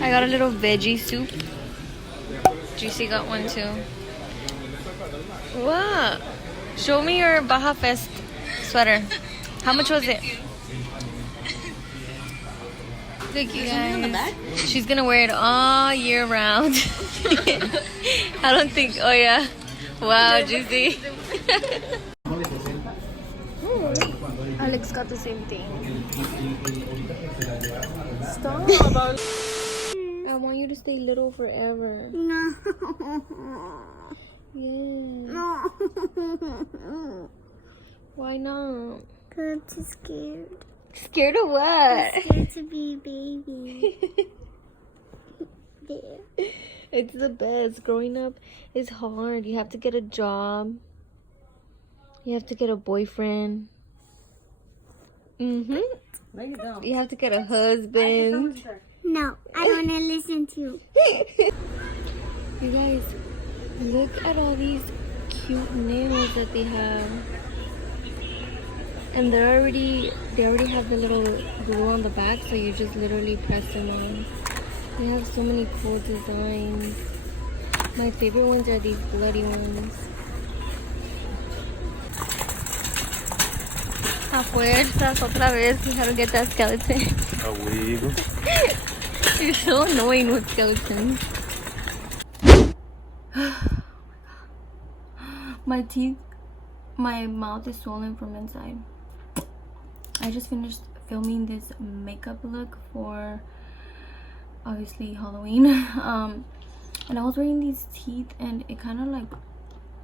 I got a little veggie soup. Juicy got one too. What? Show me your Baja Fest sweater. How much was it? Look, you guys. She's gonna wear it all year round. I don't think. Oh yeah. Wow, Juicy. Alex got the same thing. Stop. I want you to stay little forever. No. Yeah. No. Why not? Cause I'm too scared. Scared of what? I'm scared to be a baby. There. It's the best. Growing up is hard. You have to get a job. You have to get a boyfriend. Mm-hmm. No, you don't. You have to get a husband. No, I don't want to listen to you. You guys, look at all these cute nails that they have. And they already have the little glue on the back, so you just literally press them on. They have so many cool designs. My favorite ones are these bloody ones. A fuerzas, otra vez, you gotta get that skeleton. A wig. You're so annoying with skeletons. My teeth, my mouth is swollen from inside. I just finished filming this makeup look for obviously Halloween. And I was wearing these teeth and it kind of like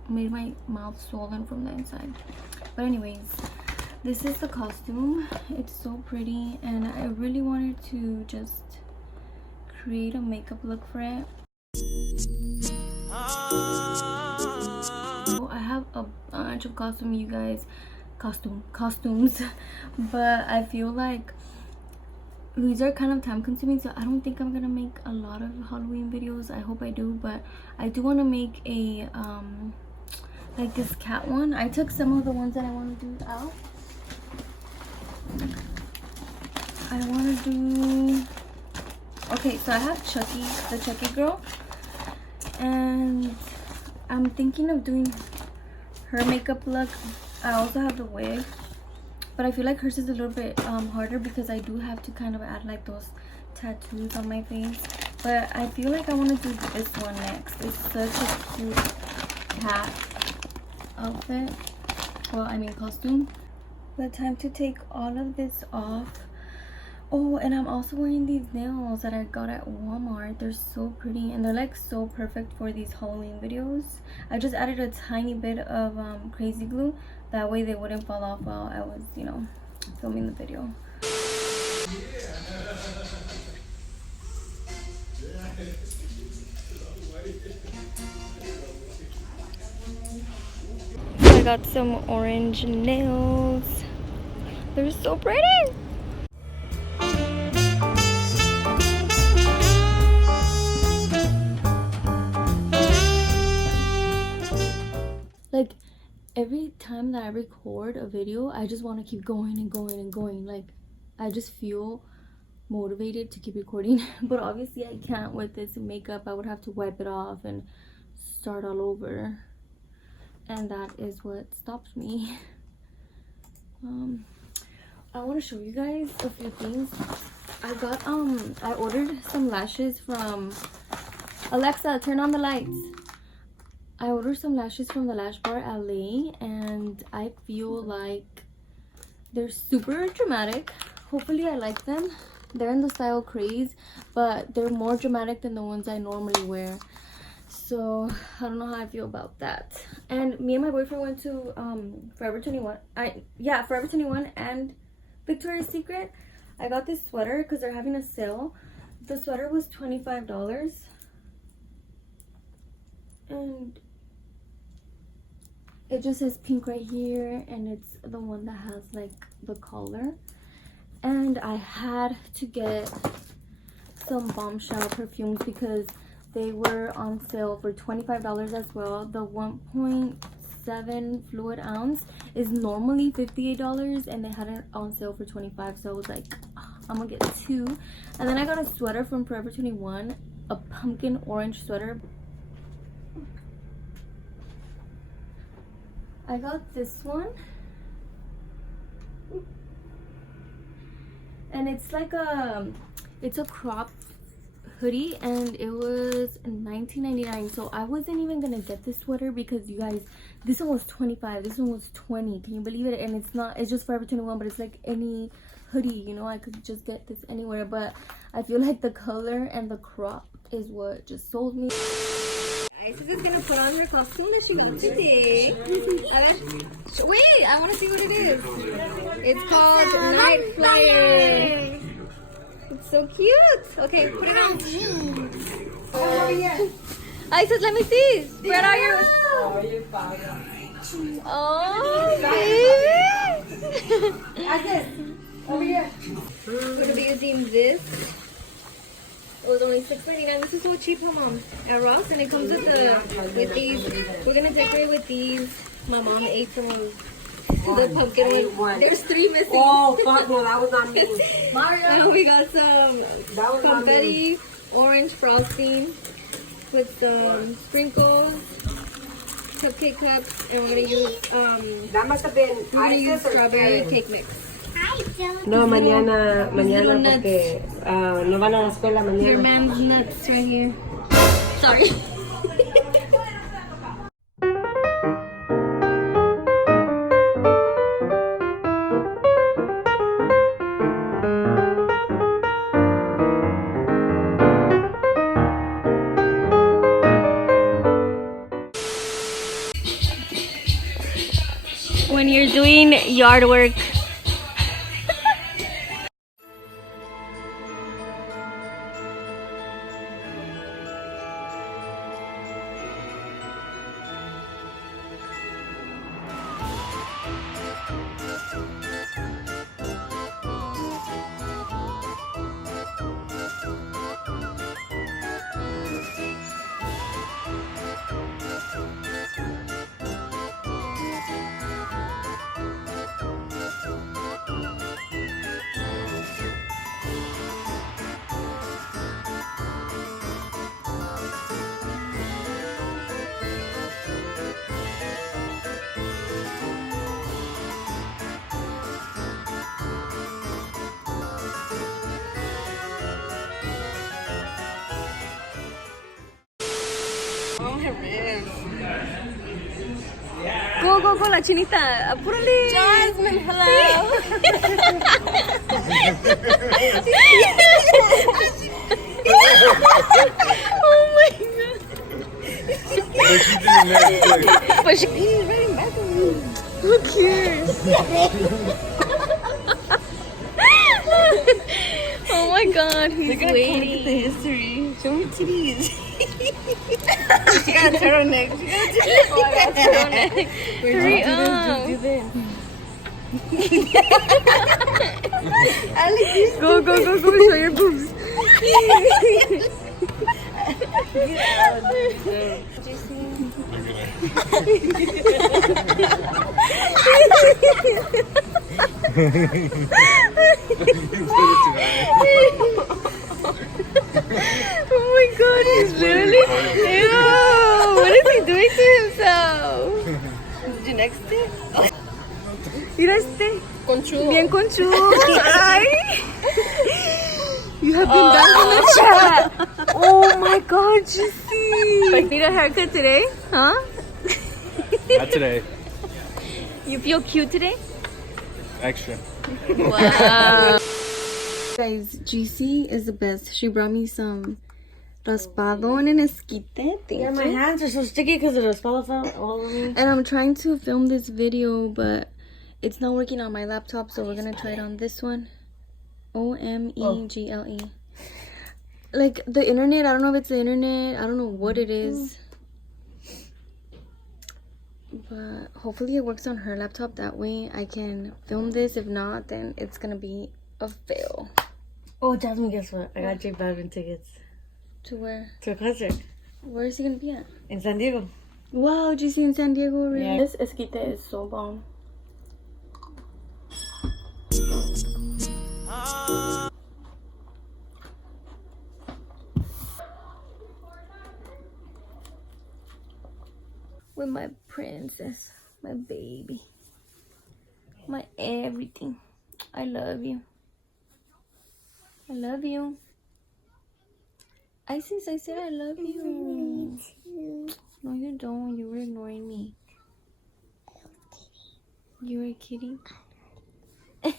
made my mouth swollen from the inside. But anyways, this is the costume. It's so pretty and I really wanted to just create a makeup look for it. So I have a bunch of costumes, you guys. Costumes, but I feel like these are kind of time consuming, so I don't think I'm gonna make a lot of Halloween videos. I hope I do, but I do want to make a like this cat one. I took some of the ones that I want to do out. I want to do, okay, so I have Chucky, the Chucky girl, and I'm thinking of doing her makeup look. I also have the wig, but I feel like hers is a little bit harder because I do have to kind of add like those tattoos on my face. But I feel like I want to do this one next. It's such a cute cat outfit, well, I mean costume. But time to take all of this off. Oh, and I'm also wearing these nails that I got at Walmart. They're so pretty and they're like so perfect for these Halloween videos. I just added a tiny bit of crazy glue, that way they wouldn't fall off while I was, you know, filming the video. I got some orange nails. They're so pretty. Like every time that I record a video, I just want to keep going and going and going. Like I just feel motivated to keep recording, but obviously I can't with this makeup. I would have to wipe it off and start all over, and that is what stops me. I want to show you guys a few things. I got I ordered some lashes from Alexa, turn on the lights. I ordered some lashes from the Lash Bar LA, and I feel like they're super dramatic. Hopefully I like them. They're in the style Craze, but they're more dramatic than the ones I normally wear. So I don't know how I feel about that. And me and my boyfriend went to Forever 21. Forever 21 and Victoria's Secret. I got this sweater because they're having a sale. The sweater was $25. And it just says pink right here, and it's the one that has like the collar. And I had to get some Bombshell perfumes because they were on sale for $25 as well. The 1.7 fluid ounce is normally $58, and they had it on sale for $25. So I was like, oh, I'm gonna get 2. And then I got a sweater from Forever 21, a pumpkin orange sweater. I got this one. And it's like it's a crop hoodie, and it was $19.99. So I wasn't even gonna get this sweater because you guys, this one was $25, this one was $20. Can you believe it? And it's just Forever 21, but it's like any hoodie, you know, I could just get this anywhere. But I feel like the color and the crop is what just sold me. Isis is gonna put on her costume that she got today. Wait, I want to see what it is. It's called Night Flyer. It's so cute. Okay, put it on. Isis, let me see. Spread out your... Oh, baby. Isis, over here. We're gonna be using this. It was only $6.99. This is so cheap, Mom, at Ross, and it comes with these. We're gonna decorate with these. My mom ate from the pumpkin one. There's 3 missing. Oh, fuck no, that was on me. And we got some confetti orange frosting with some sprinkles, cupcake cups, and we're gonna use That must have been strawberry cake mix. No, mañana porque no van a la escuela Your mañana. man's nuts right here. Sorry. When you're doing yard work, go, la chinita. Apúrale. Jasmine, hello. Oh my god. But she didn't know. But he's running back at me. Who cares? Oh my god, he's waiting. The history. Show me titties. She got a turtleneck. Oh, I got a turtleneck. Hurry up. Go, show your boobs. Oh my god, he's literally... Ew, what is he doing to himself? Did you next it? Mira este. Conchudo. Bien conchudo. Ay. You have been back in the chat. Oh my god, Jesse. Like, need a haircut today? Huh? Not today. You feel cute today? Extra. Wow. Guys, GC is the best. She brought me some raspado and an esquite. Yeah, my hands are so sticky because of the raspado fell all over me. And I'm trying to film this video, but it's not working on my laptop, so we're gonna try it on this one. OMEGLE. Like the internet, I don't know if it's the internet, I don't know what it is. But hopefully it works on her laptop, that way I can film this. If not, then it's gonna be a fail. Oh, Jasmine, guess what? I got J Balvin tickets. To where? To a concert. Where is he gonna be at? In San Diego. Wow, GC in San Diego already? Yeah. This esquite is so bomb. with my princess, my baby, my everything. I love you. I love you. Isis, I said I love you. No, you don't. You were ignoring me. You were kidding. I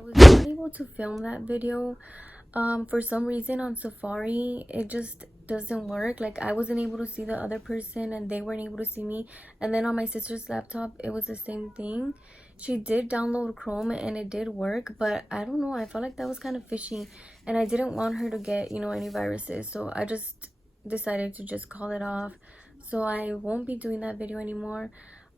was not able to film that video. For some reason on Safari, it just doesn't work. Like, I wasn't able to see the other person and they weren't able to see me. And then on my sister's laptop, it was the same thing. She did download Chrome and it did work, but I don't know, I felt like that was kind of fishy and I didn't want her to get, you know, any viruses. So I just decided to just call it off. So I won't be doing that video anymore.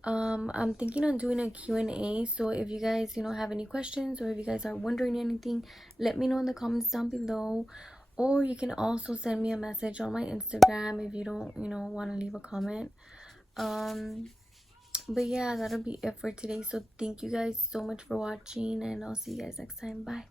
I'm thinking on doing a Q&A, so if you guys, you know, have any questions or if you guys are wondering anything, let me know in the comments down below. Or you can also send me a message on my Instagram if you don't, you know, want to leave a comment. But yeah, that'll be it for today. So thank you guys so much for watching and I'll see you guys next time. Bye.